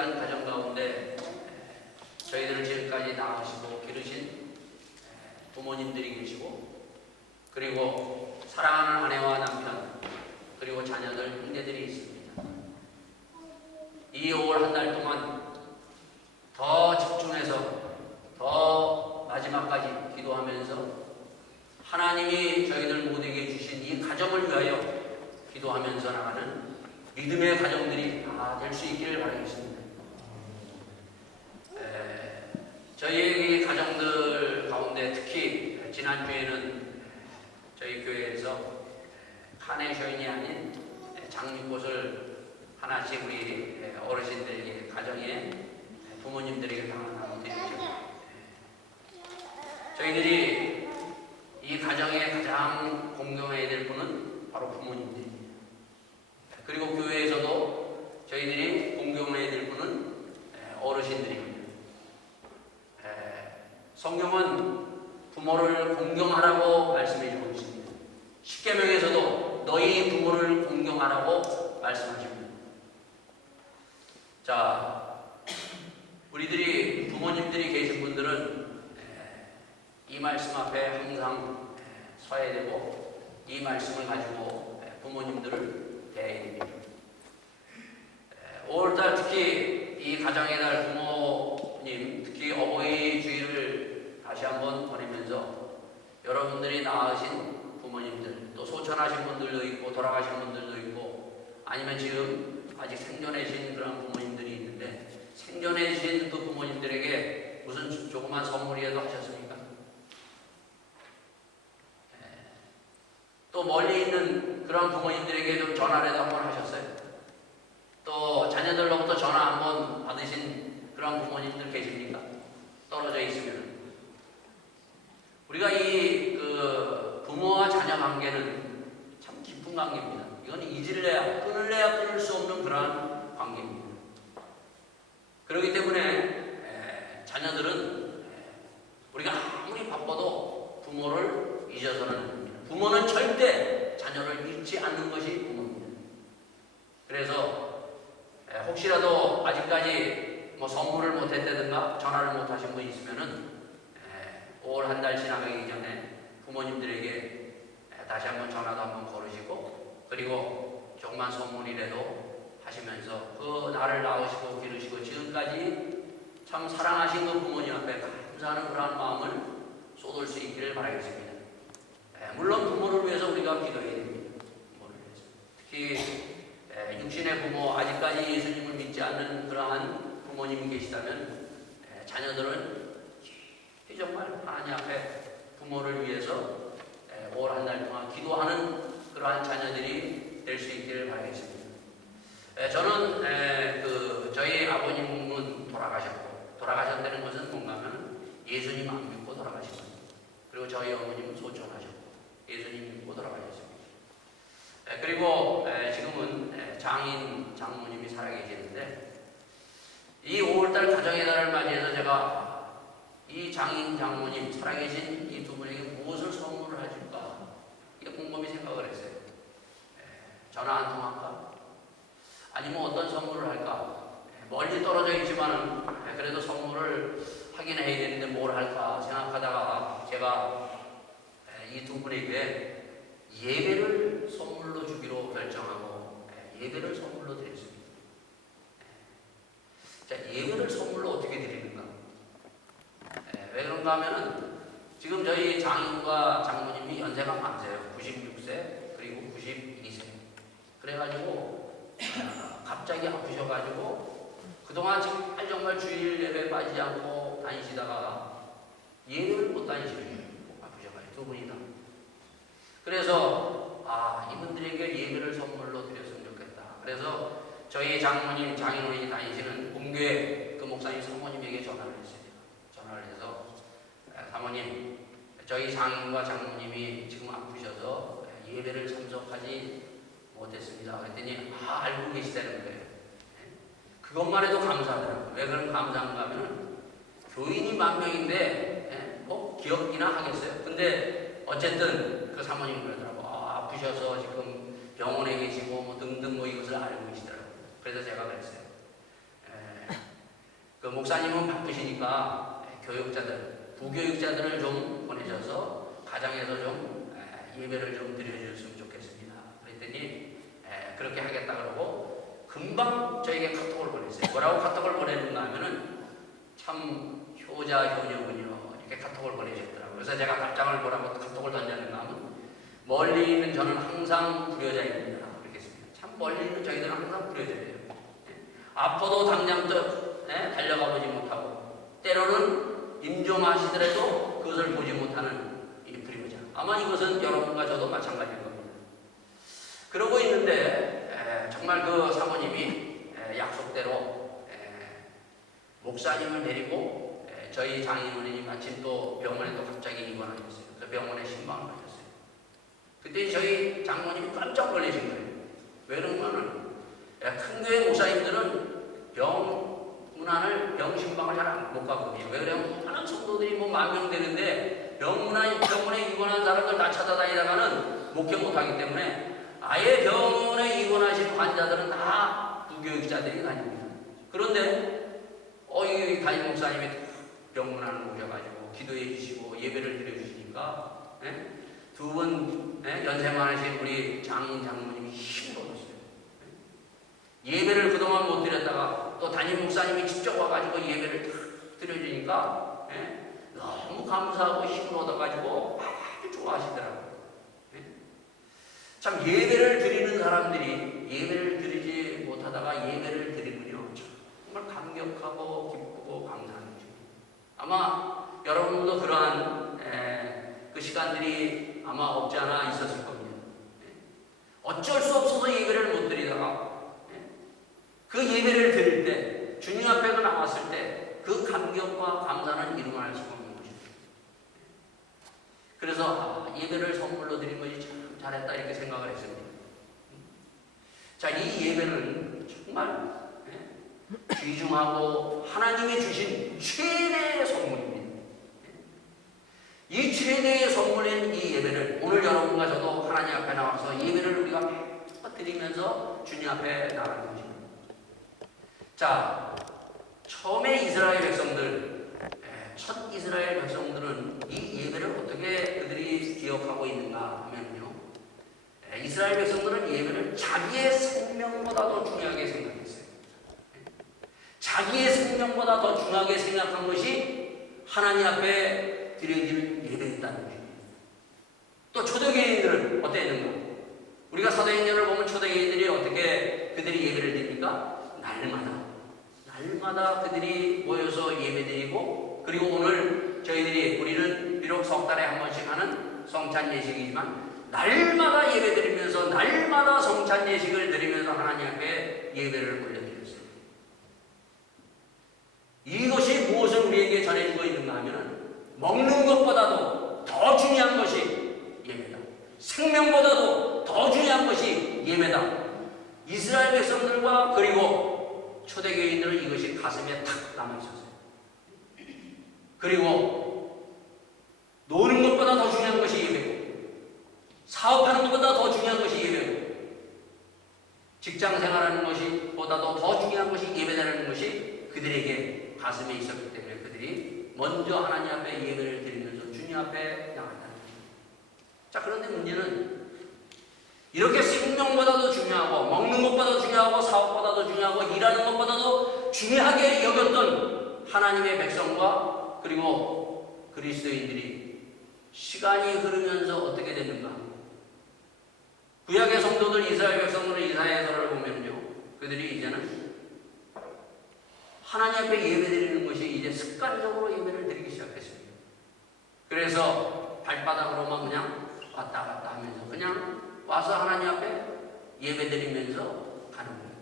귀한 가정 가운데 저희들을 지금까지 낳으시고 기르신 부모님들이 계시고, 그리고 사랑하는 아내와 남편, 그리고 자녀들, 형제들이 있습니다. 이 5월 한 달 동안 더 집중해서 더 마지막까지 기도하면서 하나님이 저희들 모두에게 주신 이 가정을 위하여 기도하면서 나가는 믿음의 가정들이 다 될 수 있기를 바라겠습니다. 저희 가정들 가운데 특히 지난주에는 저희 교회에서 카네이션이 아닌 장미꽃을 하나씩 우리 어르신들에게, 가정에 부모님들에게 나눠드리죠. 저희들이 이 가정에 가장 공경해야 될 분은 바로 부모님들입니다. 그리고 교회에서도 저희들이 공경해야 될 분은 어르신들입니다. 성경은 부모를 공경하라고 말씀해 주고 있습니다. 십계명에서도 너희 부모를 공경하라고 말씀하십니다. 자, 우리들이 부모님들이 계신 분들은 이 말씀 앞에 항상 서야 되고, 이 말씀을 가지고 부모님들을 대해야 됩니다. 5월달 특히 이 가정의 달 부모님, 특히 어버이 주일을 다시 한번 보내면서 여러분들이 낳으신 부모님들, 또 소천하신 분들도 있고 돌아가신 분들도 있고, 아니면 지금 아직 생존해 계신 그런 부모님들이 있는데, 생존해 계신 그 부모님들에게 무슨 조그만 선물이라도 하셨습니까? 또 멀리 있는 그런 부모님들에게 좀 전화라도 한번 하셨어요? 또 자녀들로부터 전화 한번 받으신 그런 부모님들 계십니까? 떨어져 있으면. 우리가 이 부모와 자녀 관계는 참 깊은 관계입니다. 이건 잊을래야, 끊을래야 끊을 수 없는 그러한 관계입니다. 그렇기 때문에 자녀들은 우리가 아무리 바빠도 부모를 잊어서는 안 됩니다. 부모는 절대 자녀를 잊지 않는 것이 부모입니다. 그래서 혹시라도 아직까지 선물을 못했다든가 전화를 못하신 분 있으면은 5월 한 달 지나가기 전에 부모님들에게 다시 한번 전화도 한번 걸으시고, 그리고 조그만 선물이라도 하시면서 그 나를 낳으시고 기르시고 지금까지 참 사랑하신 그 부모님 앞에 감사하는 그러한 마음을 쏟을 수 있기를 바라겠습니다. 물론 부모를 위해서 우리가 기도해야 됩니다. 부모를 위해서. 특히 육신의 부모, 아직까지 예수님을 믿지 않는 그러한 부모님이 계시다면 자녀들은 정말 하나님 앞에 부모를 위해서 5월 한 달 동안 기도하는 그러한 자녀들이 될 수 있기를 바라겠습니다. 저는 저희 아버님은 돌아가셨다는 것은 뭔가 하면 예수님 안 믿고 돌아가신 겁니다. 그리고 저희 어머님은 소천하셨고 예수님 믿고 돌아가셨습니다. 그리고 지금은 장인 장모님이 살아계시는데, 이 5월달 가정의 달을 맞이해서 제가 이 장인 장모님 살아계신 이 두 분에게 무엇을 선물을 해줄까, 이게 곰곰이 생각을 했어요. 전화 한 통할까? 아니면 어떤 선물을 할까? 멀리 떨어져 있지만은 그래도 선물을 하긴 해야 되는데 뭘 할까 생각하다가 제가 이 두 분에게 예배를 선물로 주기로 결정하고 예배를 선물로 드렸습니다. 자, 예배를 선물로 어떻게 드리는가? 왜 그런가 하면은 지금 저희 장인과 장모님이 연세가 많으세요. 96세 그리고 92세. 그래가지고 갑자기 아프셔가지고 그동안 정말 주일 예배 빠지지 않고 다니시다가 예배를 못 다니시는 아프셔가지고 두 분이 다. 그래서 이분들에게 예배를 선물로 드렸으면 좋겠다. 그래서 저희 장모님, 장인어른이 다니시는 공교회 그 목사님 사모님에게 전화를 했습니다. 전화를 해서 사모님, 저희 장인과 장모님이 지금 아프셔서 예배를 참석하지 못했습니다. 그랬더니 알고 계시다는 거예요. 그것만 해도 감사하더라고요. 왜 그런 감사한가 하면 교인이 10,000명인데 기억이나 하겠어요. 근데 어쨌든 그 사모님 그러더라고. 아프셔서 지금 병원에 계시고 등등 이것을 알고 계시더라고요. 그래서 제가 그랬어요. 목사님은 바쁘시니까 교육자들, 부교육자들을 좀 보내셔서 가정에서 좀 예배를 좀 드려주셨으면 좋겠습니다. 그랬더니 그렇게 하겠다 그러고 금방 저에게 카톡을 보냈어요. 뭐라고 카톡을 보내는가 하면은 참 효자 효녀군요. 이렇게 카톡을 보내셨더라고요. 그래서 제가 답장을 뭐라고 카톡을 던졌는가 하면 멀리 있는 저는 항상 불효자입니다. 그렇게 했습니다. 참 멀리 있는 저희들은 항상 불효자예요. 아파도 당장 또 달려가 보지 못하고 때로는 임종하시더라도 그것을 보지 못하는 이 불효자. 아마 이것은 여러분과 저도 마찬가지일 겁니다. 그러고 있는데 정말 그 사모님이 약속대로 목사님을 데리고 저희 장인어른이 마침 또 병원에 또 갑자기 입원하셨어요. 그래서 병원에 신방을 하셨어요. 그때 저희 장모님이 깜짝 놀라신 거예요. 왜 그러면은 큰 교회 목사님들은 병문안을 병신방을 잘 못 가거든요. 왜 그러면 많은 성도들이 뭐 10,000명 되는데 병문안에 입원한 사람들 다 찾아다니다가는 목격 못하기 때문에 아예 병원에 입원하신 환자들은 다 부교육자들이 다닙니다. 그런데 이 담임 목사님이 병문안을 오셔가지고 기도해 주시고 예배를 드려주시니까 두 분 연세 많으신 우리 장모님이 힘을 얻었어요. 예배를 그동안 못 드렸다가 또 담임 목사님이 직접 와가지고 예배를 드려주니까 너무 감사하고 힘을 얻어가지고 아주 좋아하시더라고요. 참 예배를 드리는 사람들이 예배를 드리지 못하다가 예배를 드리면요 정말 감격하고 기쁘고 감사한 거죠. 아마 여러분도 그러한 그 시간들이 아마 없지 않아 있었을 겁니다. 어쩔 수 없어서 예배를 못 드리다가 그 예배를 드릴 때 주님 앞에 나왔을 때 그 감격과 감사는 이루어낼 수가 없는 것입니다. 그래서 예배를 선물로 드린 것이 참 잘했다 이렇게 생각을 했습니다. 자, 이 예배는 정말 귀중하고 하나님이 주신 최대의 선물입니다. 이 최대의 선물인 이 예배를 오늘 여러분과 저도 하나님 앞에 나와서 예배를 우리가 드리면서 주님 앞에 나가는 것입니다. 자, 처음에 이스라엘 백성들, 첫 이스라엘 백성들은 이 예배를 어떻게 그들이 기억하고 있는가 하면요, 이스라엘 백성들은 예배를 자기의 생명보다도 중요하게 생각했어요. 자기의 생명보다 더 중요하게 생각한 것이 하나님 앞에 드려질 예배였다는 것입니다. 또 초대교인들은 어땠는가? 우리가 사도행전을 보면 초대교인들이 어떻게 그들이 예배를 드립니까? 날마다 그들이 모여서 예배드리고, 그리고 오늘 우리는 비록 석 달에 한 번씩 하는 성찬 예식이지만 날마다 예배드리면서 날마다 성찬 예식을 드리면서 하나님 앞에 예배를 올려드렸어요. 이것이 무엇을 우리에게 전해주고 있는가 하면 먹는 것보다도 더 중요한 것이 예배다. 생명보다도 더 중요한 것이 예배다. 이스라엘 백성들과 그리고 초대교인들은 이것이 가슴에 탁 남아있었어요. 그리고 노는 것보다 더 중요한 것이 예배고, 사업하는 것보다 더 중요한 것이 예배고, 직장 생활하는 것보다도 더 중요한 것이 예배라는 것이 그들에게 가슴에 있었기 때문에 그들이 먼저 하나님 앞에 예배를 드리면서 주님 앞에 나갔다는 것입니다. 자, 그런데 문제는 이렇게 생명보다도 중요하고 먹는 것보다도 중요하고 사업보다도 중요하고 일하는 것보다도 중요하게 여겼던 하나님의 백성과 그리고 그리스도인들이 시간이 흐르면서 어떻게 됐는가? 구약의 성도들 이스라엘 백성들은 이사야서를 보면요, 그들이 이제는 하나님 앞에 예배드리는 것이 이제 습관적으로 예배를 드리기 시작했습니다. 그래서 발바닥으로만 그냥 왔다 갔다 하면서 그냥 와서 하나님 앞에 예배드리면서 가는 거예요.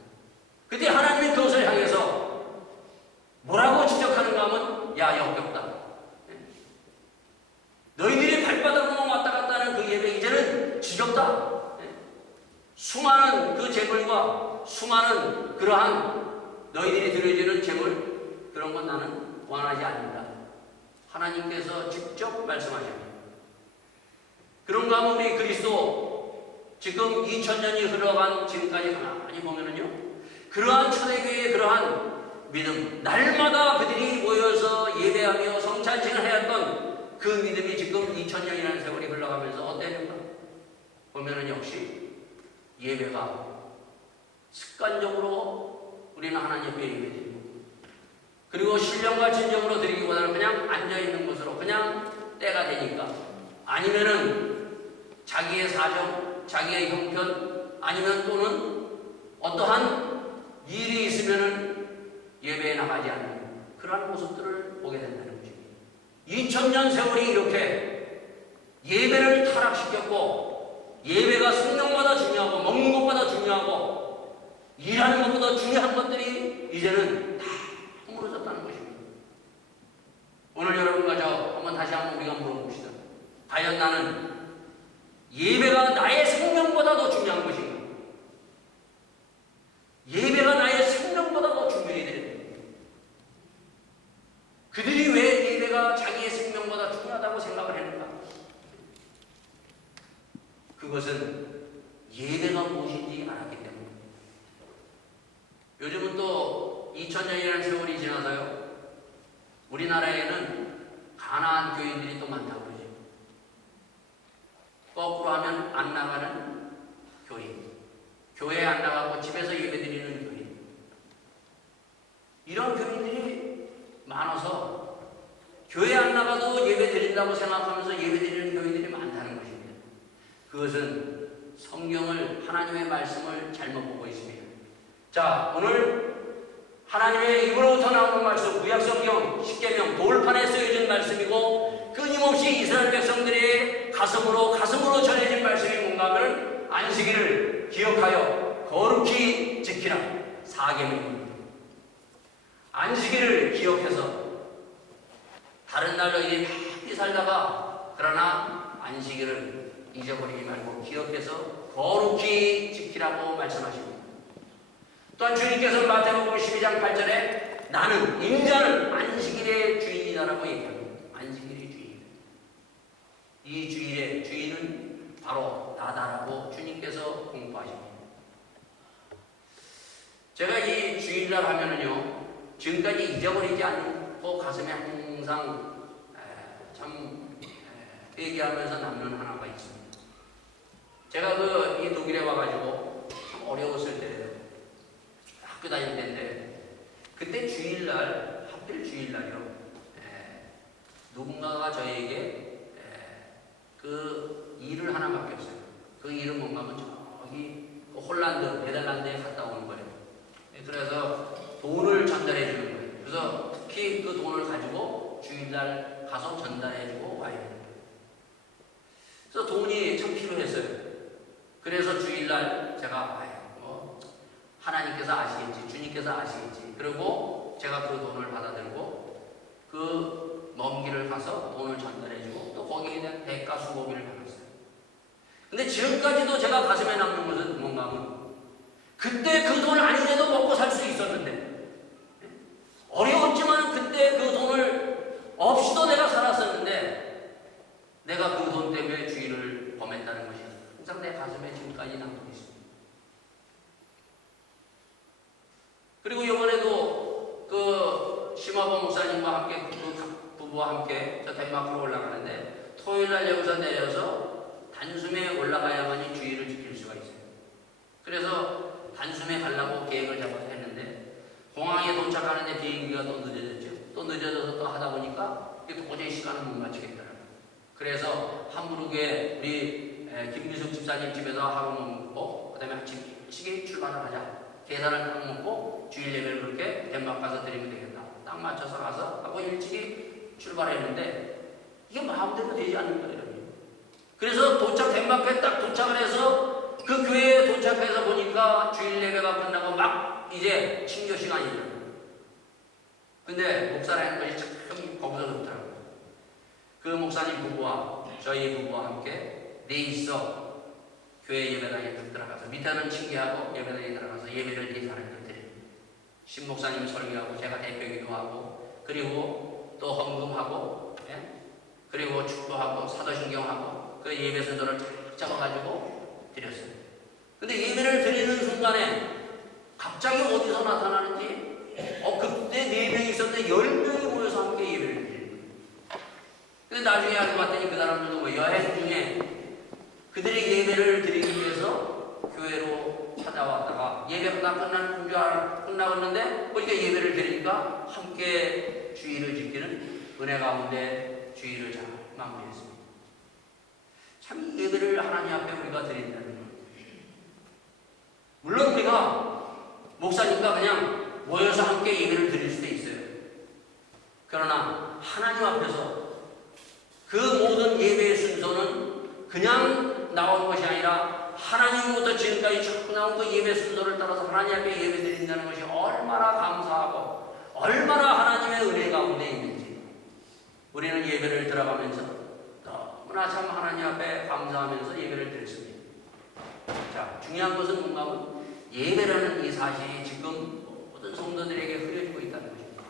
그때 하나님이 그것을 향해서 뭐라고 지적하는가 하면, 야, 역겹다. 너희들이 발바닥으로만 왔다 갔다 하는 그 예배 이제는 지겹다. 수많은 그 재물과 수많은 그러한 너희들이 드려지는 재물, 그런 건 나는 원하지 않는다. 하나님께서 직접 말씀하십니다. 그런가 하면 우리 그리스도 지금 2000년이 흘러간 지금까지 가만히 보면은요, 그러한 초대교회의 그러한 믿음, 날마다 그들이 모여서 예배하며 성찬식을 해왔던 그 믿음이 지금 2000년이라는 세월이 흘러가면서 어땠는가? 보면은 역시 예배가 습관적으로 우리는 하나님 앞에 예배드리고, 그리고 신령과 진정으로 드리기보다는 그냥 앉아있는 곳으로 그냥 때가 되니까, 아니면은 자기의 사정, 자기의 형편, 아니면 또는 어떠한 일이 있으면은 예배에 나가지 않는 그러한 모습들을 보게 된다는 것입니다. 2000년 세월이 이렇게 예배를 타락시켰고, 예배가 생명보다 중요하고 먹는 것보다 중요하고 일하는 것보다 중요한 것들이 이제는 다 무너졌다는 것입니다. 오늘 여러분과 저 한번 다시 한번 우리가 물어봅시다. 과연 나는 예배가 나의 생명보다 더 중요한 것인가? 예배가 나의 생명보다 더 중요해야 되는데, 그들이 왜 예배가 자기의 생명보다 중요하다고 생각을 했는가? 그것은 예배가 무엇인지 알았기 때문입니다. 요즘은 또 2000년이라는 세월이 지나서요, 우리나라에는 가난한 교인들이 또 많다고 그러죠. 거꾸로 하면 안 나가는 교인, 교회 안 나가고 집에서 예배드리는 교인, 이런 교인들이 많아서 교회 안 나가도 예배드린다고 생각하면서 예배드리는 교인들이 많다는 것입니다. 그것은 성경을, 하나님의 말씀을 잘못 보고 있습니다. 자, 오늘 하나님의 입으로부터 나오는 말씀, 구약성경 십계명 돌판에 쓰여진 말씀이고, 끊임없이 이스라엘 백성들의 가슴으로 전해진 말씀이 뭔가 하면 안식일을 기억하여 거룩히 지키라, 4계명입니다. 안식일을 기억해서 다른 날 너희들이 바삐 살다가, 그러나 안식일을 잊어버리지 말고 기억해서 거룩히 지키라고 말씀하십니다. 또한 주님께서 마태복음 12장 8절에 나는 인자는 안식일의 주인이다라고 얘기합니다. 안식일의 주인. 이 주일의 주인은 바로 나다라고 주님께서 공부하십니다. 제가 이 주일날 하면은요, 지금까지 잊어버리지 않고 가슴에 항상 얘기하면서 남는 하나가 있습니다. 제가 이 독일에 와가지고 참 어려웠을 때, 학교 다닐 때인데, 그때 주일날, 하필 주일날이요, 누군가가 저에게 그 일을 하나 맡겼어요. 그 일은 뭔가 하면 저기 홀란드, 네덜란드에 갔다 오는 거예요. 그래서 돈을 전달해 주는 거예요. 그래서 특히 그 돈을 가지고 주일날 가서 전달해 주고 와야 돼요. 그래서 돈이 참 필요했어요. 그래서 주일날 제가 하나님께서 아시겠지, 주님께서 아시겠지, 그리고 제가 그 돈을 받아들고 그 먼 길을 가서 돈을 전달해주고 또 거기에 대한 대가 수고비를 받았어요. 근데 지금까지도 제가 가슴에 남는 것은 뭔가 하면, 그때 그 돈 아니래도 먹고 살 수 있었는데, 어려웠지만 그때 그 돈을 없이도 내가 살았었는데, 내가 그 돈 때문에 주의를 범했다는 것이 항상 내 가슴에 지금까지 남고 있습니다. 그리고 이번에도 그 심화범 목사님과 함께, 그 부부와 함께 저 덴마크로 올라가는데, 토요일날 여기서 내려서 단숨에 올라가야만이 주의를 지킬 수가 있어요. 그래서 단숨에 가려고 계획을 잡아서 했는데, 공항에 도착하는데 비행기가 또 늦어졌죠. 또 늦어져서 또 하다 보니까 도저히 시간을 못 맞추겠더라고요. 그래서 함부르크에 우리 김미숙 집사님 집에서 하루 먹고, 그 다음에 아침 일찍 출발을 하자. 계산을 딱 먹고 주일 예배를 그렇게 덴마크 가서 드리면 되겠다. 딱 맞춰서 가서 하고 일찍이 출발했는데, 이게 마음대로 되지 않는 거예요. 그래서 덴마크에 딱 도착을 해서 그 교회에 도착해서 보니까 주일 예배가 끝나고 막 이제 친교 시간이죠. 근데 목사라는 것이 참 거기서 좋더라고요. 그 목사님 부부와 저희 부부와 함께 넷이서 교회 예배당에 들어가서, 밑에는 칭기하고 예배당에 들어가서 예배를 예사를 드립니다. 신목사님 설교하고 제가 대표기도 하고, 그리고 또 헌금하고, 그리고 축도하고 사도신경하고 그 예배 순서를 쫙 잡아가지고 드렸어요. 근데 예배를 드리는 순간에 갑자기 어디서 나타나는지 그 그런데 10명이 모여서 함께 예배를 드리는 거예요. 근데 나중에 알고 봤더니 그 사람들도 뭐 여행 중에 그들이 예배를 드리기 위해서 교회로 찾아왔다가 예배가 다 끝나갔는데 보니까 예배를 드리니까 함께 주의를 지키는 은혜 가운데 주의를 잘 마무리했습니다. 참 이 예배를 하나님 앞에 우리가 드린다는 것. 물론 우리가 목사님과 그냥 모여서 함께 예배를 드릴 수도 있어요. 그러나 하나님 앞에서 그 모든 예배의 순서는 그냥 나온 것이 아니라 하나님부터 지금까지 쭉 나온 그 예배 순서를 따라서 하나님 앞에 예배 드린다는 것이 얼마나 감사하고 얼마나 하나님의 은혜 가운데 있는지 우리는 예배를 들어가면서 너무나 참 하나님 앞에 감사하면서 예배를 드렸습니다. 자, 중요한 것은 뭔가 하면 예배라는 이 사실이 지금 모든 성도들에게 흐려지고 있다는 것입니다.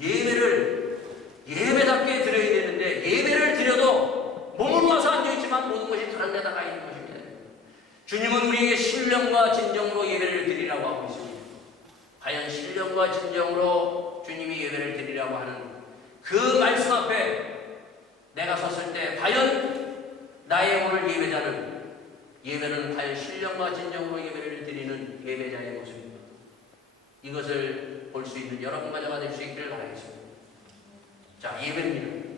예배를 예배답게 드려야 되는데 예배를 드려도 몸은 와서 앉아있지만 모든 것이 다른 데다 가 있는 것입니다. 주님은 우리에게 신령과 진정으로 예배를 드리라고 하고 있습니다. 과연 신령과 진정으로 주님이 예배를 드리라고 하는 그 말씀 앞에 내가 섰을 때 과연 나의 오늘 예배는 과연 신령과 진정으로 예배를 드리는 예배자의 모습입니다. 이것을 볼 수 있는 여러분과 저가 될 수 있기를 바라겠습니다. 자, 예배입니다.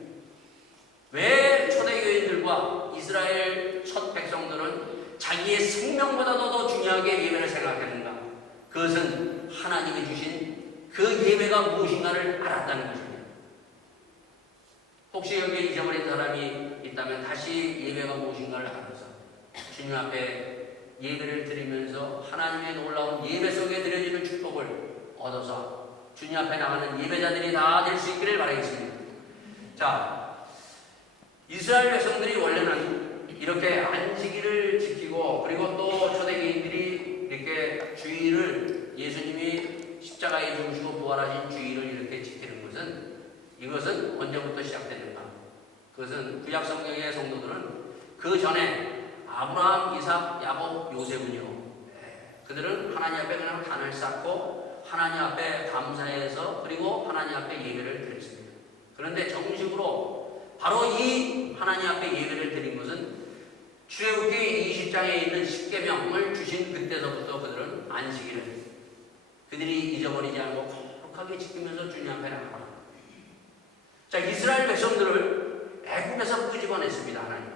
왜 초대교인들과 이스라엘 첫 백성들은 자기의 생명보다도 더 중요하게 예배를 생각했는가? 그것은 하나님이 주신 그 예배가 무엇인가를 알았다는 것입니다. 혹시 여기에 잊어버린 사람이 있다면 다시 예배가 무엇인가를 알아서 주님 앞에 예배를 드리면서 하나님의 놀라운 예배 속에 드려지는 축복을 얻어서 주님 앞에 나가는 예배자들이 다 될 수 있기를 바라겠습니다. 자, 이스라엘 백성들이 원래는 이렇게 안식일을 지키고 그리고 또 초대교인들이 이렇게 주일을 예수님이 십자가에 죽으시고 부활하신 주일을 이렇게 지키는 것은 이것은 언제부터 시작됐는가? 그것은 구약 성경의 성도들은 그 전에 아브라함, 이삭, 야곱, 요셉은요. 그들은 하나님 앞에 그냥 단을 쌓고 하나님 앞에 감사해서 그리고 하나님 앞에 예배를 드렸습니다. 그런데 정식으로 바로 이 하나님 앞에 예배를 드린 것은 출애굽기 20장에 있는 십계명을 주신 그때서부터 그들은 안식일을 그들이 잊어버리지 않고 거룩하게 지키면서 주님 앞에 나가라. 자, 이스라엘 백성들을 애굽에서 끄집어냈습니다. 하나님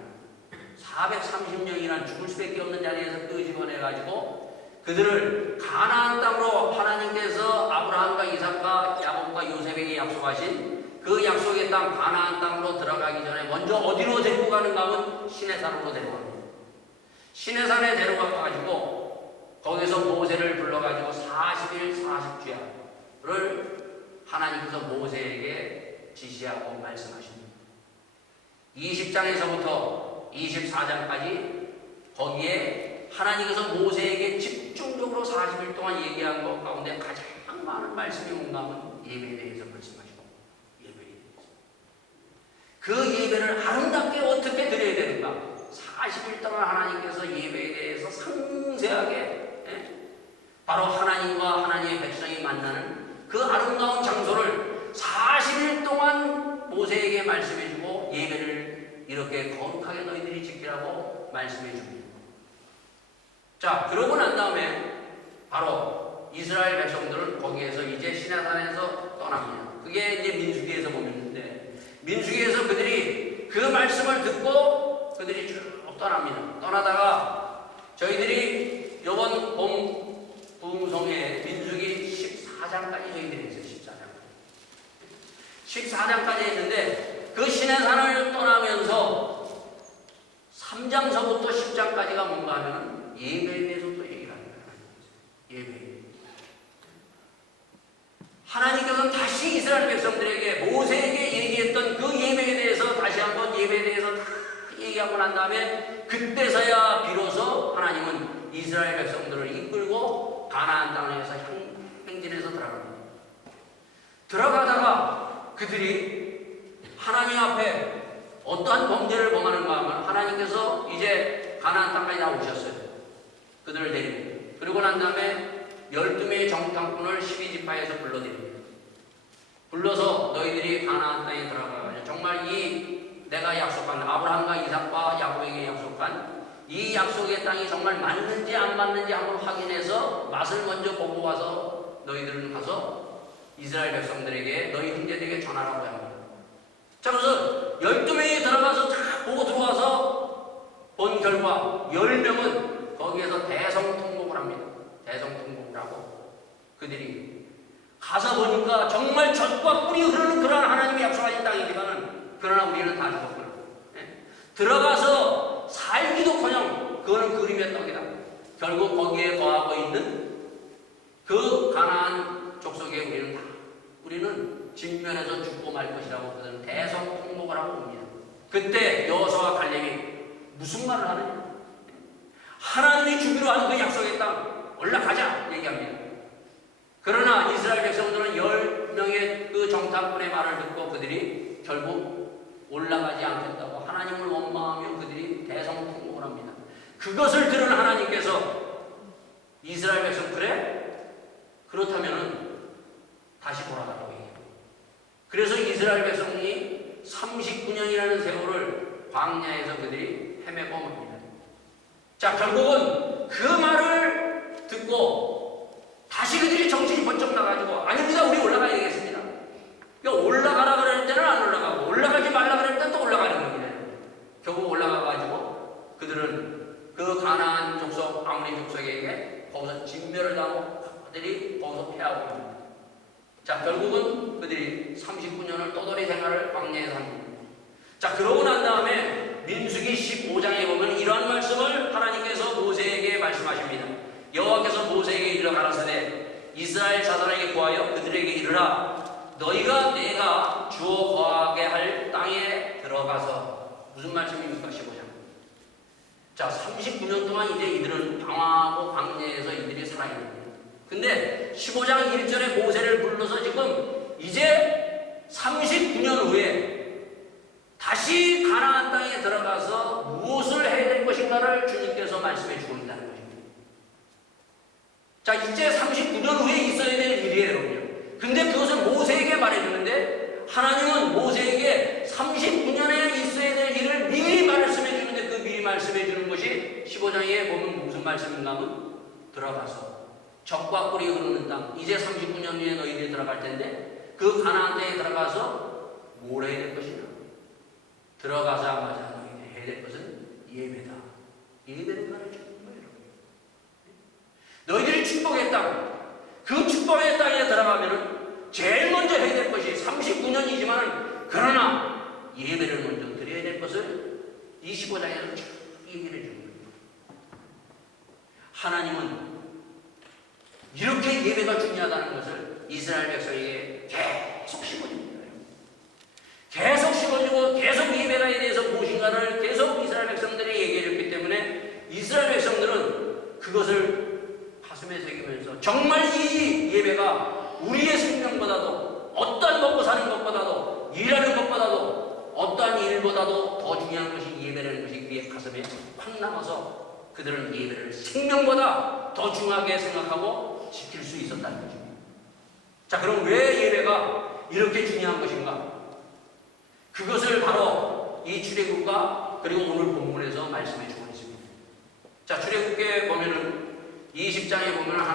430년이나 죽을 수밖에 없는 자리에서 끄집어내가지고 그들을 가나안 땅으로 하나님께서 아브라함과 이삭과 야곱과 요셉에게 약속하신 그 약속의 땅 가나안 땅으로 들어가기 전에 먼저 어디로 데리고 가는가 하면 시내산으로 데려갑니다. 시내산에 데려가가지고 거기서 모세를 불러가지고 40일 40주야를 하나님께서 모세에게 지시하고 말씀하십니다. 20장에서부터 24장까지 거기에 하나님께서 모세에게 집중적으로 40일 동안 얘기한 것 가운데 가장 많은 말씀이 뭔가 하면 예배에 대해서 말씀하시고 예배에 대해서 그 예배를 아름답게 어떻게 드려야 되는가 40일 동안 하나님께서 예배에 대해서 상세하게 바로 하나님과 하나님의 백성이 만나는 그 아름다운 장소를 40일 동안 모세에게 말씀해주고 예배를 이렇게 거룩하게 너희들이 지키라고 말씀해줍니다. 자, 그러고 난 다음에 바로 이스라엘 백성들은 거기에서 이제 시내산에서 떠납니다. 그게 이제 민수기에서 보는데 민수기에서 그들이 그 말씀을 듣고 그들이 쭉 떠납니다. 떠나다가 저희들이 이번 봄 부흥성에 민수기 14장까지 저희들이 했어요. 14장까지 했는데 그 시내산을 떠나면서 3장서부터 10장까지가 뭔가 하면 예배에 대해서 또 얘기를 합니다. 예배. 하나님께서는 다시 이스라엘 백성들에게 모세에게 얘기했던 그 예배에 대해서 다시 한번 예배에 대해서 다 얘기하고 난 다음에 그때서야 비로소 하나님은 이스라엘 백성들을 이끌고 가나안 땅에서 행진해서 들어갑니다. 들어가다가 그들이 하나님 앞에 어떠한 범죄를 범하는가 하면 하나님께서 이제 가나안 땅까지 나오셨어요. 그들을 데리고. 그리고 난 다음에 12명의 정탐꾼을 12지파에서 불러들입니다. 불러서 너희들이 가나안 땅에 들어가가지고 정말 이 내가 약속한 아브라함과 이삭과 야곱에게 약속한 이 약속의 땅이 정말 맞는지 안 맞는지 한번 확인해서 맛을 먼저 보고 와서 너희들은 가서 이스라엘 백성들에게 너희 형제들에게 전하라고 합니다. 자, 그래서 12명이 들어가서 다 보고 들어와서 본 결과 10명은 거기에서 대성통곡을 합니다. 대성통곡을 하고 그들이 가서 보니까 정말 젖과 꿀이 흐르는 그런 하나님의 약속하신 땅이지만은 그러나 우리는 다 죽었구나. 들어가서 살기도커녕 그거는 그림의 떡이다. 결국 거기에 거하고 있는 그 가나안 족속에 우리는 진면에서 죽고 말 것이라고 그들은 대성통곡을 하고 옵니다. 그때 여호수아와 칼렙이 무슨 말을 하느냐? 하나님이 주기로 한 그 약속의 땅 올라가자 얘기합니다. 그러나 이스라엘 백성들은 10명의 그 정탐꾼의 말을 듣고 그들이 결국 올라가지 않겠다고 하나님을 원망하며 그들이 대성통곡을 합니다. 그것을 들은 하나님께서 이스라엘 백성 그래? 그렇다면 다시 돌아가라고 얘기해요. 그래서 이스라엘 백성이 39년이라는 세월을 광야에서 그들이 헤매고 옵니다. 자, 결국은 그 말을 듣고 다시 그들이 정신이 번쩍 나가지고 아닙니다, 우리 올라가야 되겠습니다. 그러니까 올라가라 그럴 때는 안 올라가고 올라가지 말라 그럴 때는 또 올라가는 겁니다. 결국 올라가가지고 그들은 그 가나안 족속 아모리 족속에게 거기서 진멸을 당하고 그들이 거기서 패하고 있습니다. 자, 결국은 그들이 39년을 떠돌이 생활을 광야에서 합니다. 자, 그러고 난 다음에 민수기 15장에 보면 이러한 말씀을 하나님께서 모세에게 말씀하십니다. 여호와께서 모세에게 이르러 가라사대 이스라엘 자손에게 구하여 그들에게 이르라 너희가 내가 주어 거하게 할 땅에 들어가서 무슨 말씀입니까? 15장. 자, 39년 동안 이제 이들은 방황하고 광야에서 이들이 살아있는 거예요. 근데 15장 1절에 모세를 불러서 지금 이제 39년 후에 다시 가나안 땅에 들어가서 무엇을 해야 될 것인가를 주님께서 말씀해 주고 있다는 것입니다. 자, 이제 39년 후에 있어야 될 일이에요, 여러분요. 근데 그것을 모세에게 말해주는데 하나님은 모세에게 39년에 있어야 될 일을 미리 말씀해 주는데 그 미리 말씀해 주는 것이 15장에 보면 무슨 말씀인가 하면 들어가서 적과 꿀이 흐르는 땅 이제 39년 후에 너희들이 들어갈 텐데 그 가나안 땅에 들어가서 뭘 해야 될 것이냐 들어가자마자 너희가 해야 될 것은 예배다. 예배를 가르쳐주는 거예요. 너희들이 축복의 땅, 그 축복의 땅에 들어가면은 제일 먼저 해야 될 것이 39년이지만은 그러나 예배를 먼저 드려야 될 것을 25장에서 쭉 얘기를 해주는 거예요. 하나님은 이렇게 예배가 중요하다는 것을 이스라엘 백성에게 계속 심어줍니다. 계속 심어주고 계속 예배에 대해서 무엇인가를 계속 이스라엘 백성들이 얘기해줬기 때문에 이스라엘 백성들은 그것을 가슴에 새기면서 정말 이 예배가 우리의 생명보다도 어떤 먹고 사는 것보다도 일하는 것보다도 어떠한 일보다도 더 중요한 것이 예배라는 것이 그의 가슴에 확 남아서 그들은 예배를 생명보다 더 중요하게 생각하고 지킬 수 있었다는 것입니다. 자, 그럼 왜 예배가 이렇게 중요한 것인가? 그것을 바로 이 출애굽과 그리고 오늘 본문에서 말씀해 주고 있습니다. 자, 출애굽에 보면은 20장에 보면은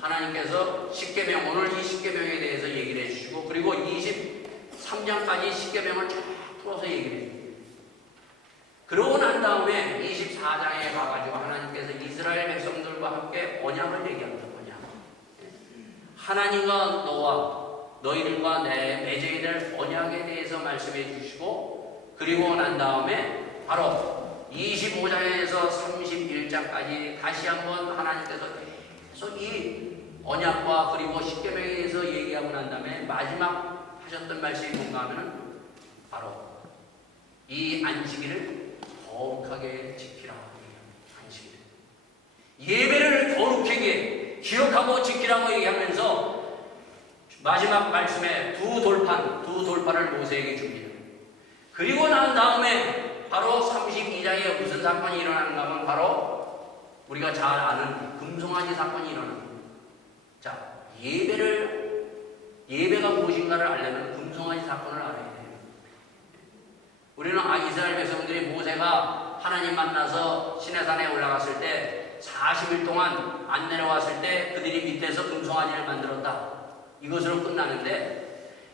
하나님께서 십계명 오늘 이 십계명에 대해서 얘기를 해주시고 그리고 23장까지 십계명을 쫙 풀어서 얘기를 해줍니다. 그러고 난 다음에 24장에 가가지고 하나님께서 이스라엘 백성들과 함께 언약을 얘기합니다. 언약. 하나님과 너희들과 내 맺어야 될 언약에 대해서 말씀해 주시고 그리고 난 다음에 바로 25장에서 31장까지 다시 한번 하나님께서 계속 이 언약과 그리고 십계명에 대해서 얘기하고 난 다음에 마지막 하셨던 말씀이 뭔가 하면은 바로 이 안식일을 거룩하게 지키라. 안식일. 예배를 거룩하게 기억하고 지키라고 얘기하면서 마지막 말씀에 두 돌판을 모세에게 줍니다. 그리고 난 다음에 바로 32장에 무슨 사건이 일어나는가 하면 바로 우리가 잘 아는 금송아지 사건이 일어납니다. 자, 예배를 예배가 무엇인가를 알려면 금송아지 사건을 알아야 돼요. 우리는 이스라엘 백성들이 모세가 하나님 만나서 시내산에 올라갔을 때 40일 동안 안 내려왔을 때 그들이 밑에서 금송아지를 만들었다. 이것으로 끝나는데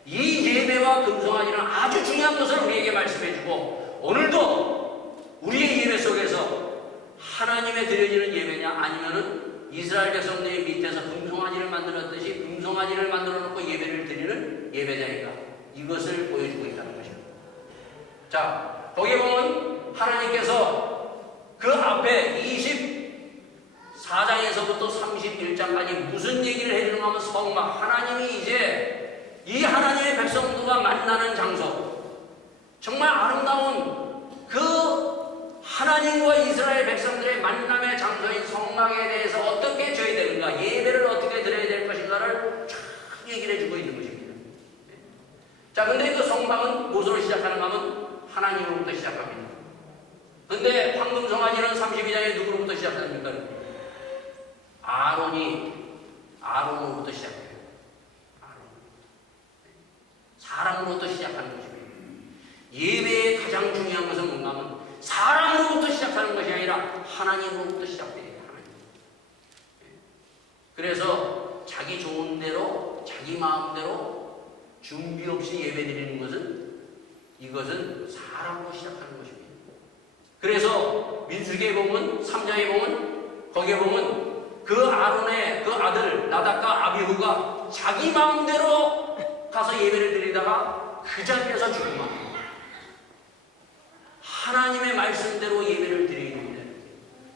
이 예배와 금송아지는 아주 중요한 것을 우리에게 말씀해주고 오늘도 우리의 예배 속에서 하나님에 드려지는 예배냐 아니면은 이스라엘 백성들이 밑에서 금송아지를 만들었듯이 금송아지를 만들어 놓고 예배를 드리는 예배자인가 이것을 보여주고 있다는 것이죠. 자, 거기에 보면 하나님께서 그 앞에 24장에서부터 31장까지 무슨 얘기를 해주는가 하면 성막, 하나님이 이제 이 하나님의 백성들과 만나는 장소, 정말 아름다운 그 하나님과 이스라엘 백성들의 만남의 장소인 성막에 대해서 어떻게 줘야 되는가, 예배를 어떻게 드려야 될 것인가를 쫙 얘기를 해주고 있는 것입니다. 자, 근데 그 성막은 무엇으로 시작하는가 하면 하나님으로부터 시작합니다. 근데 황금송아지는 32장에 누구로부터 시작합니까? 아론으로부터 시작해요. 사람으로부터 시작하는 것입니다. 예배의 가장 중요한 것은 뭔가 하면 사람으로부터 시작하는 것이 아니라 하나님으로부터 시작돼요. 하나님. 그래서 자기 좋은 대로 자기 마음대로 준비 없이 예배드리는 것은 이것은 사람으로 시작하는 것입니다. 그래서 민수기에 보면 3장에 보면 거기에 보면 그 아론의 그 아들 나답과 아비후가 자기 마음대로 가서 예배를 드리다가 그 자리에서 죽음합니다. 하나님의 말씀대로 예배를 드리는데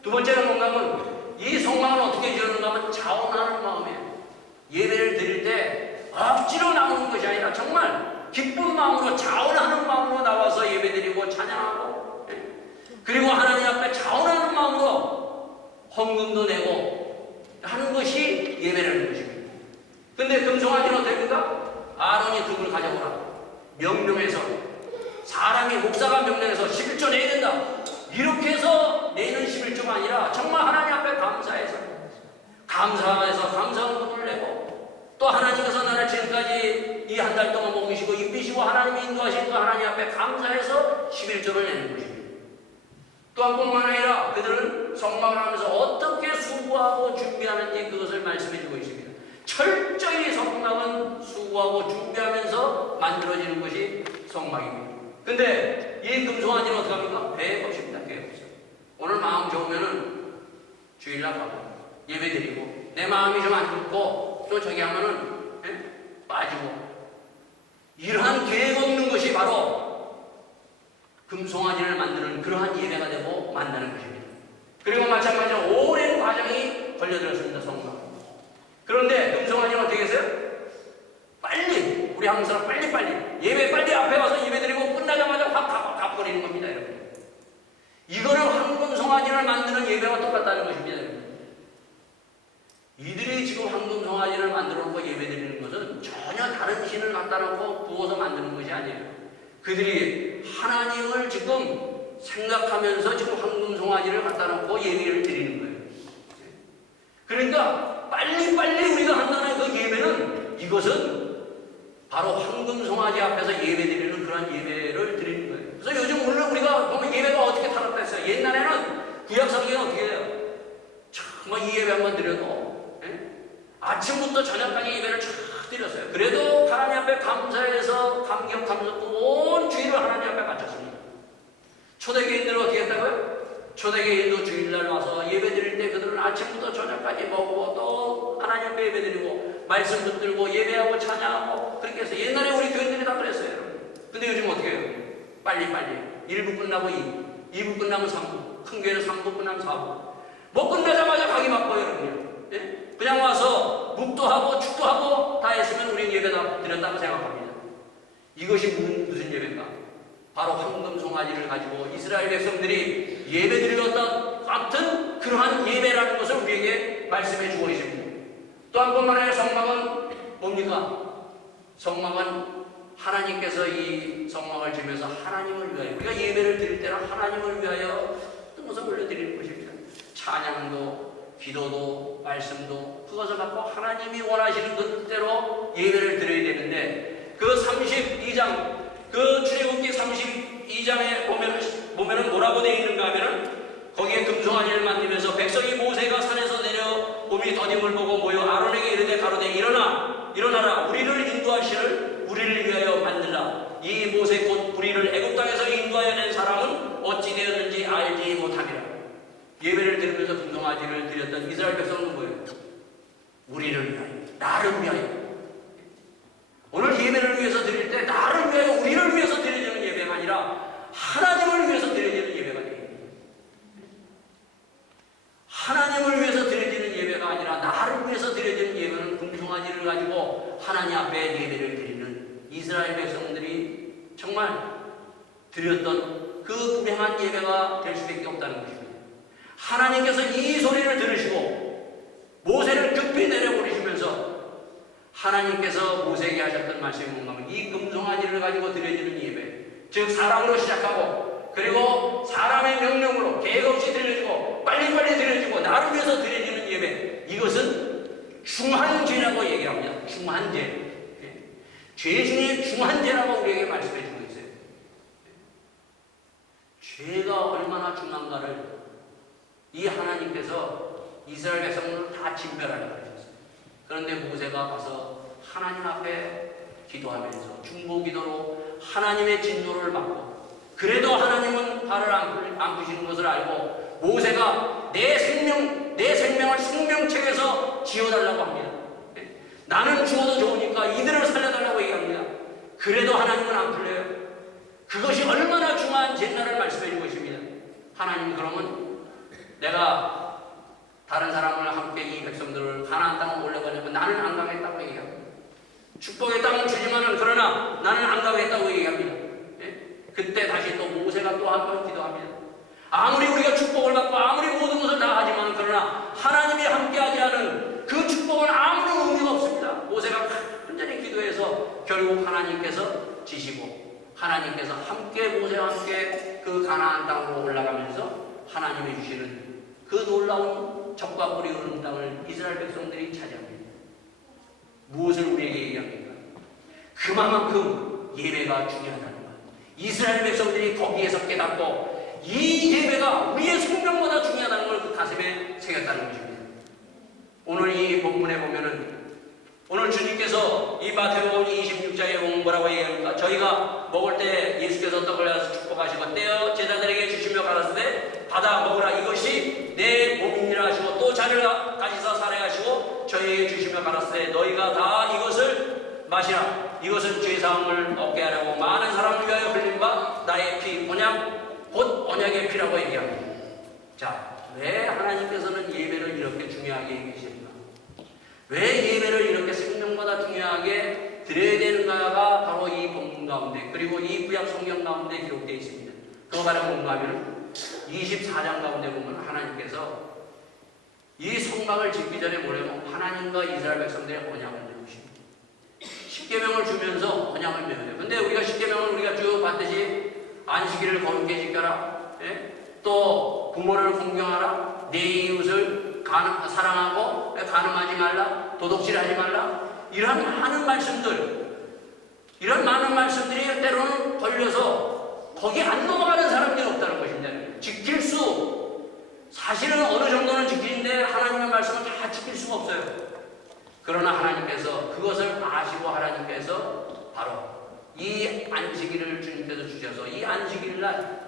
두 번째는 뭔가 하면 이 성막은 어떻게 지었는가 하면 자원하는 마음이에요. 예배를 드릴 때 억지로 나오는 것이 아니라 정말 기쁜 마음으로 자원하는 마음으로 나와서 예배드리고 찬양하고 그리고 하나님 앞에 자원하는 마음으로 헌금도 내고 하는 것이 예배라는 것입니다. 근데 금송아지는 어떻습니까? 아론이 금을 가져오라 명령해서 사람이 목사가 명령해서 11조 내야 된다 이렇게 해서 내는 11조가 아니라 정말 하나님 앞에 감사해서 감사헌금을 내고 또 하나님께서 나를 지금까지 이 한 달 동안 먹이시고 입히시고 하나님이 인도하신 그 하나님 앞에 감사해서 11조를 내는 것입니다. 또한 뿐만 아니라 그들은 성막을 하면서 어떻게 수고하고 준비하는지 그것을 말씀해주고 있습니다. 철저히 성막은 수고하고 준비하면서 만들어지는 것이 성막입니다. 근데 이 금송아지는 어떻게 합니까? 계획 없습니다. 계획 없어요. 오늘 마음 좋으면은 주일날 가고 예배 드리고 내 마음이 좀 안 좋고 또 저기 하면은 빠지고 이러한 계획 없는 것이 바로 금송아지를 만드는 그러한 예배가 되고 만나는 것입니다. 그리고 마찬가지로 오랜 과정이 걸려들었습니다. 성막. 그런데 금송아지는 어떻게 했어요? 빨리 우리 한국 사람 빨리 예배 빨리 앞에 와서 예배 드리고 끝나자마자 확 가버리는 겁니다. 여러분. 이거는 황금송아지를 만드는 예배와 똑같다는 것입니다. 여러분. 이들이 지금 황금송아지를 만들어 놓고 예배 드리는 것은 전혀 다른 신을 갖다 놓고 부어서 만드는 것이 아니에요. 그들이 하나님을 지금 생각하면서 지금 황금송아지를 갖다 놓고 예배를 드리는 거예요. 그러니까 빨리 우리가 한다는 그 예배는 이것은 바로 황금송아지 앞에서 예배드리는 그런 예배를 드리는 거예요. 그래서 요즘 물론 우리가 보면 예배가 어떻게 타락됐어요. 옛날에는 구약성경은 어떻게 해요? 정말 이 예배 한번 드려도 아침부터 저녁까지 예배를 쫙 드렸어요. 그래도 하나님 앞에 감사해서 감격하면서 온 주일을 하나님 앞에 바쳤습니다. 초대교인들은 어떻게 했다고요? 초대교인도 주일날 와서 예배 드릴 때 그들은 아침부터 저녁까지 먹고 또 하나님 앞에 예배 드리고 말씀 붙들고 예배하고 찬양하고 그렇게 해서 옛날에 우리 교인들이 다 그랬어요. 근데 요즘 어떻게 해요? 빨리 1부 끝나고 2부 끝나면 3부 큰 교회는 3부 끝나면 4부 뭐 끝나자마자 가기 바빠요. 여러분요. 예? 그냥 와서 묵도하고 축도하고 다 했으면 우리 예배다 드렸다고 생각합니다. 이것이 무슨 예배인가? 바로 황금송아지를 가지고 이스라엘 백성들이 예배 드렸던 같은 그러한 예배라는 것을 우리에게 말씀해 주고 있습니다. 또 한 번만 아니라 성막은 뭡니까? 성막은 하나님께서 이 성막을 지면서 하나님을 위하여 우리가 예배를 드릴 때는 하나님을 위하여 뜬것을 올려드리는 것입니다. 찬양도 기도도 말씀도 그것을 갖고 하나님이 원하시는 그대로 예배를 드려야 되는데 그 32장 그 출애굽기 32장에 보면은 뭐라고 되어 있는가 하면은 거기에 금송아지를 만들면서 백성이 모세가 산에서 내려 봄이 더딤을 보고 모여 아론에게 이르되 가로되 일어나라 우리를 인도하시를 우리를 위하여 만들라. 이 모세 곧 우리를 애굽 땅에서 인도하여 낸 사람은 어찌 되었는지 알지 못함이라. 예배를 드리면서 금송아지를 드렸던 이스라엘 백성은 뭐예요? 우리를 위하여, 나를 위하여. 오늘 예배를 위해서 드릴 때 나를 위하여, 우리를 위해서 드려지는 예배가 아니라 하나님을 위해서 드려지는 예배가 됩니다. 하나님을 위해서 드려지는 예배가 아니라 나를 위해서 드려지는 예배는 금송아지를 가지고 하나님 앞에 예배를 드리는 이스라엘 백성들이 정말 드렸던 그 분명한 예배가 될 수밖에 없다는 것입니다. 하나님께서 이 소리를 들으시고 모세를 급히 내려보내시면서 하나님께서 모세에게 하셨던 말씀이 뭔가 하면 이 금송아지를 가지고 드려지는 예배, 즉 사람으로 시작하고 그리고 사람의 명령으로 계획 없이 드려지고 빨리빨리 드려지고 나를 위해서 드려지는 예배, 이것은 중한죄라고 얘기합니다. 중한죄. 죄 중에 중한죄라고 우리에게 말씀해 주고 있어요. 죄가 얼마나 중한가를 이 하나님께서 이스라엘 백성을 다 진멸하려고 하셨어요. 그런데 모세가 가서 하나님 앞에 기도하면서 중보기도로 하나님의 진노를 받고 그래도 하나님은 발을 안 푸시는 것을 알고 모세가 내 생명을 생명책에서 지어달라고 합니다. 나는 죽어도 좋으니까 이들을 살려달라고 얘기합니다. 그래도 하나님은 안 풀려요. 그것이 얼마나 중요한 죄나를 말씀해 주고 있습니다. 하나님 그러면 내가 다른 사람을 함께 이 백성들을 가나안 땅으로 올려가려면 나는 안 가겠다고 얘기합니다. 축복의 땅은 주지만은 그러나 나는 안 가겠다고 얘기합니다. 그때 다시 또 모세가 또 한 번 기도합니다. 아무리 우리가 축복을 받고 아무리 모든 것을 다 하지만 그러나 하나님이 함께하지 않은 그 축복은 아무런 의미가 없습니다. 모세가 간절히 기도해서 결국 하나님께서 지시고 하나님께서 함께 모세와 함께 그 가나안 땅으로 올라가면서 하나님이 주시는 그 놀라운 적과 꿀이 흐르는 땅을 이스라엘 백성들이 차지합니다. 무엇을 우리에게 얘기합니까? 그만큼 예배가 중요하다는 것. 이스라엘 백성들이 거기에서 깨닫고 이 예배가 우리의 생명보다 중요하다는 걸 그 가슴에 새겼다는 것입니다. 오늘 이 본문에 보면은 오늘 주님께서 이 마태복음 26장에 보면 뭐라고 얘기합니까? 저희가 먹을 때 예수께서 떡을 내서 축복하시고 떼어 제자들에게 주시며 가라사대 받아 먹으라 이것이 내 몸이니라 하시고 또 잔을 가지사 살해하시고 저희에게 주시며 가라사대 너희가 다 이것을 마시라. 이것은 죄사함을 얻게 하려고 많은 사람을 위하여 흘린 바 나의 피 언약 곧 언약의 피라고 얘기합니다. 자, 왜 하나님께서는 예배를 이렇게 중요하게 얘기하십니까? 왜 예배를 이렇게 생명보다 중요하게 드려야 되는가가 바로 이 본문 가운데 그리고 이 구약 성경 가운데 기록되어 있습니다. 그거 바로 뭔가 하면 24장 가운데 보면 하나님께서 이 성막을 짓기 전에 뭐냐면 하나님과 이스라엘 백성들의 언약을 맺으십니다. 십계명을 주면서 언약을 맺어요. 근데 우리가 십계명을 우리가 쭉 봤듯이 안식일을 거룩히 지켜라. 또 부모를 공경하라. 내 이웃을 사랑하고 간음하지 말라. 도둑질하지 말라. 이런 많은 말씀들이 때로는 걸려서 거기 안 넘어가는 사람들이 없다는 것입니다. 사실은 어느 정도는 지키는데 하나님의 말씀은 다 지킬 수가 없어요. 그러나 하나님께서 그것을 아시고 하나님께서 바로 이 안식일을 주님께서 주셔서 이 안식일날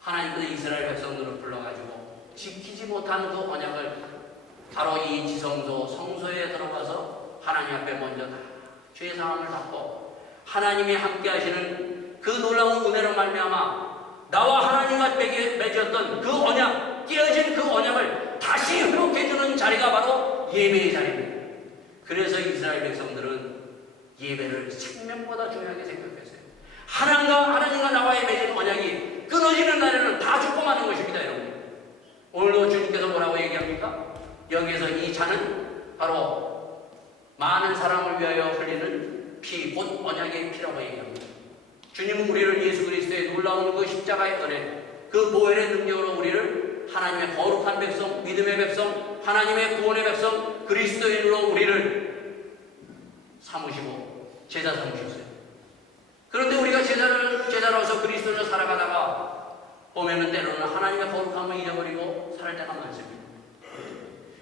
하나님께서 이스라엘 백성들을 불러가지고 지키지 못한 그 언약을 바로 이 지성소 성소에 들어가서 하나님 앞에 먼저 죄사함을 받고 하나님이 함께 하시는 그 놀라운 은혜로 말미암아 나와 하나님과 맺었던 그 언약, 깨어진 그 언약을 다시 회복해 주는 자리가 바로 예배의 자리입니다. 그래서 이스라엘 백성들은 예배를 생명보다 중요하게 생각했어요. 하나님과 나와의 맺은 언약이 끊어지는 날에는 다 죽고 마는 것입니다, 여러분. 오늘도 주님께서 뭐라고 얘기합니까? 여기에서 이 잔은 바로 많은 사람을 위하여 흘리는 피, 곧 언약의 피라고 얘기합니다. 주님은 우리를 예수 그리스도의 놀라운 그 십자가의 은혜, 그 보혈의 능력으로 우리를 하나님의 거룩한 백성, 믿음의 백성, 하나님의 구원의 백성 그리스도인으로 우리를 삼으시고 제자 삼으셨어요. 그런데 우리가 제자로서 그리스도인으로 살아가다가 보면은 때로는 하나님의 거룩함을 잊어버리고 살 때가 많습니다.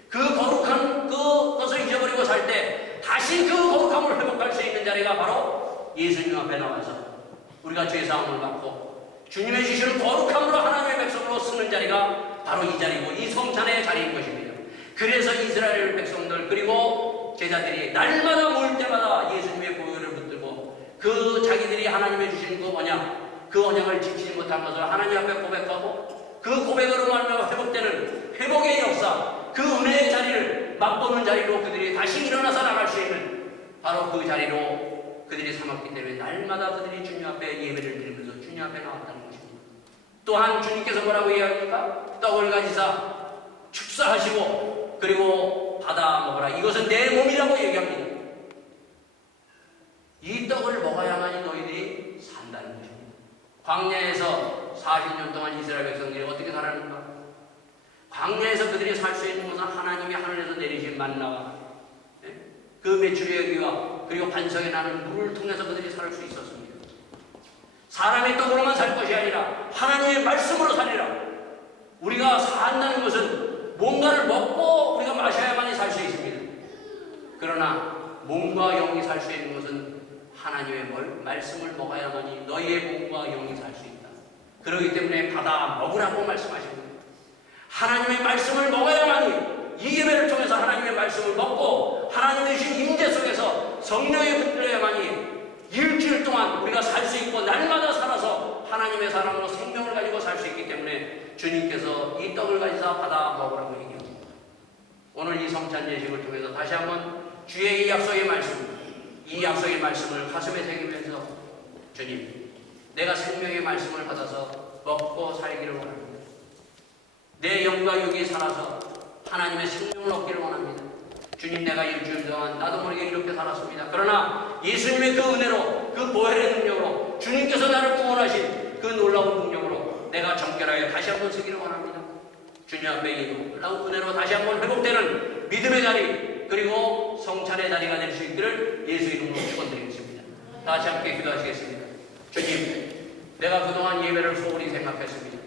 그 거룩한 그것을 잊어버리고 살 때 다시 그 거룩함을 회복할 수 있는 자리가 바로 예수님 앞에 나와서 우리가 죄사함을 받고 주님의 주시는 거룩함으로 하나님의 백성으로 쓰는 자리가 바로 이 자리고 이 성찬의 자리인 것입니다. 그래서 이스라엘 백성들 그리고 제자들이 날마다 모일 때마다 예수님의 보혈을 붙들고 그 자기들이 하나님의 주신 그 언약을 지키지 못한 것을 하나님 앞에 고백하고 그 고백으로 말하며 회복되는 회복의 역사, 그 은혜의 자리를 맛보는 자리로 그들이 다시 일어나서 나갈 수 있는 바로 그 자리로 그들이 삼았기 때문에 날마다 그들이 주님 앞에 예배를 드리면서 주님 앞에 나왔다는 것입니다. 또한 주님께서 뭐라고 이야기합니까? 떡을 가지사 축사하시고 그리고 받아 먹어라. 이것은 내 몸이라고 얘기합니다. 이 떡을 먹어야만이 너희들이 산다는 것입니다. 광야에서 40년 동안 이스라엘 백성들이 어떻게 살았는가? 광야에서 그들이 살 수 있는 것은 하나님이 하늘에서 내리신 만나와 그 메추리의 귀와 그리고 반석에 나는 물을 통해서 그들이 살 수 있었습니다. 사람의 떡으로만 살 것이 아니라 하나님의 말씀으로 살리라. 우리가 산다는 것은 뭔가를 먹고 우리가 마셔야만이 살 수 있습니다. 그러나 몸과 영이 살 수 있는 것은 하나님의 말씀을 먹어야만이 너희의 몸과 영이 살 수 있다. 그렇기 때문에 받아 먹으라고 말씀하십니다. 하나님의 말씀을 먹어야만이 이 예배를 통해서 하나님의 말씀을 먹고 하나님의 주신 임재 속에서 성령에 붙들어야만이 일주일 동안 우리가 살 수 있고 날마다 살아서 하나님의 사람으로 생명을 가지고 살 수 있기 때문에 주님께서 이 떡을 가지사 받아 먹으라고 얘기합니다. 오늘 이 성찬 예식을 통해서 다시 한번 주의 이 약속의 말씀을 가슴에 새기면서 주님, 내가 생명의 말씀을 받아서 먹고 살기를 원합니다. 내 영과 육이 살아서 하나님의 생명을 얻기를 원합니다. 주님, 내가 일주일 동안 나도 모르게 이렇게 살았습니다. 그러나 예수님의 그 은혜로, 그 보혈의 능력으로, 주님께서 나를 구원하신 그 놀라운 능력으로 내가 정결하게 다시 한번 서기를 원합니다. 주님 앞에 이 놀라운 은혜로 다시 한번 회복되는 믿음의 자리, 그리고 성찬의 자리가 될 수 있기를 예수 이름으로 축원드리겠습니다. 다시 함께 기도하시겠습니다. 주님, 내가 그동안 예배를 소홀히 생각했습니다.